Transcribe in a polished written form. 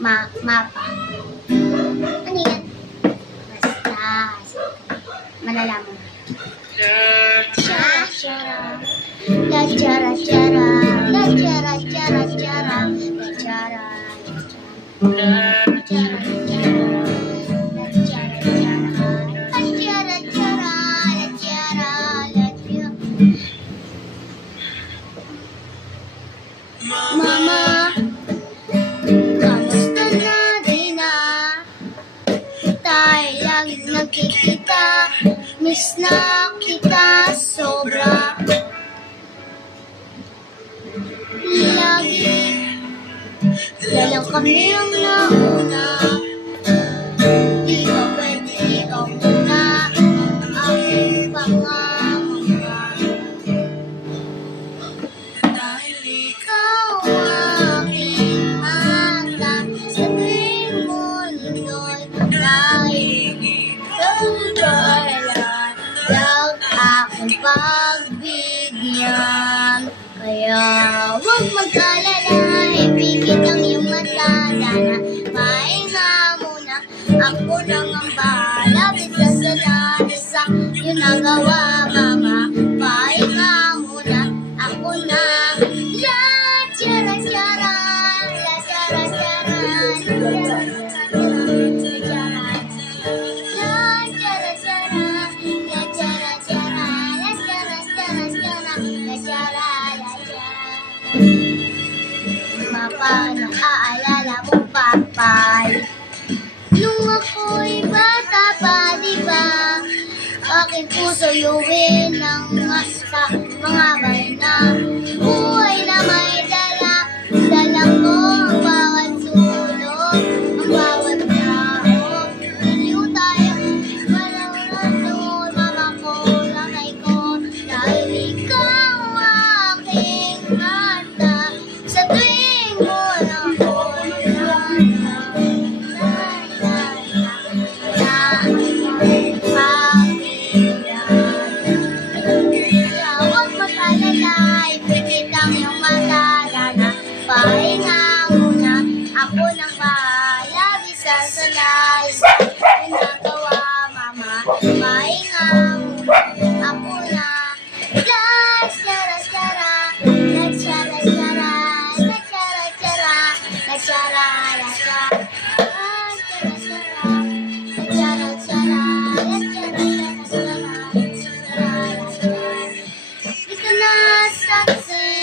mapa. Ano yan? Basta. Malalaman mo. Chara, chara. La chara, chara. La chara, chara, chara. La chara, chara. La chara, chara. La chara, chara. La chara, chara. La chara, la chara. Mama, kamusta na din na? Tayo laging nagkikita. Miss na kita sobra. Lagi lalang kami ang nauna. Di ka pwede ikaw muna. Aking pangamanga. Dahil ikaw aking mata. Sa tuwing mundo'y naiinggit ang aking pagbigyan. Kaya huwag mag-alala, ipikit ang iyong mata. Sana pahinga muna, ako lang ang bahala. Bisa sa lahat sa iyong nagawa, mama. Pahinga muna, ako na. La chara chara, la chara chara, la chara paano aalala mo, papay? Nung ako'y bata pa, di ba? Aking puso yuwin ng sa mga barena.